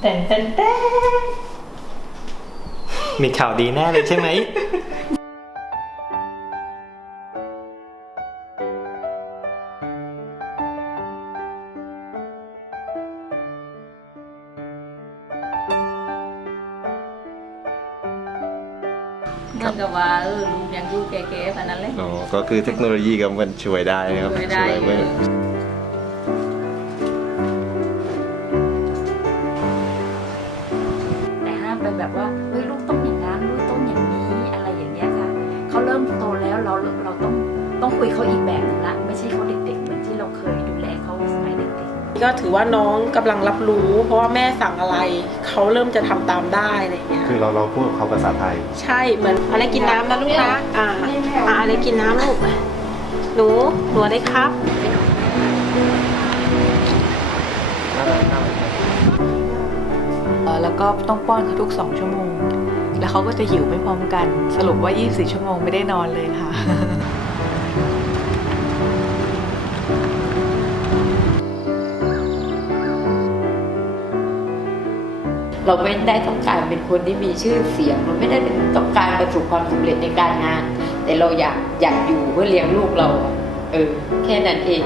แต่นแต่นแต่นมีข่าวดีแน่เลยใช่ไหม เหมือนกับว่าเออลุงยังอยู่แก่ๆขนาดนั้นเลย อ๋อ ก็คือเทคโนโลยีก็มันช่วยได้นะครับ ช่วยได้เมื่อ แบบว่าเฮ้ยลูกต้องอย่างนั้นลูกต้องอย่างนี้อะไรอย่างเงี้ยค่ะเขาเริ่มโตแล้วเราเราต้องต้องคุยเขาอีกแบบหนึงละไม่ใช่เขาเด็กๆเหมือนที่เราเคยดูแลเขาสมัยเด็กๆก็ถือว่าน้องกำลังรับรู้ เพราะว่าแม่สั่งอะไรเขาเริ่มจะทำตามได้อะไรอย่างเงี้ยคือเราเราพูดกับเขาภาษาไทย ใช่เหมือนอะไรกินน้ำนะลูกนะอ่าอ่าอะไรกินน้ำลูกหนูหนูอะไรครับ แล้วก็ต้องป้อนเขาทุก 2 ชั่วโมง แล้วเขาก็จะหิวไม่พร้อมกัน สรุปว่า 24 ชั่วโมงไม่ได้นอนเลยค่ะ เราไม่ได้ต้องการเป็นคนที่มีชื่อเสียง เราไม่ได้เป็นต้องการประสบความสำเร็จในการงาน แต่เราอยากอยากอยู่เพื่อเลี้ยงลูกเรา เออ แค่นั้นเอง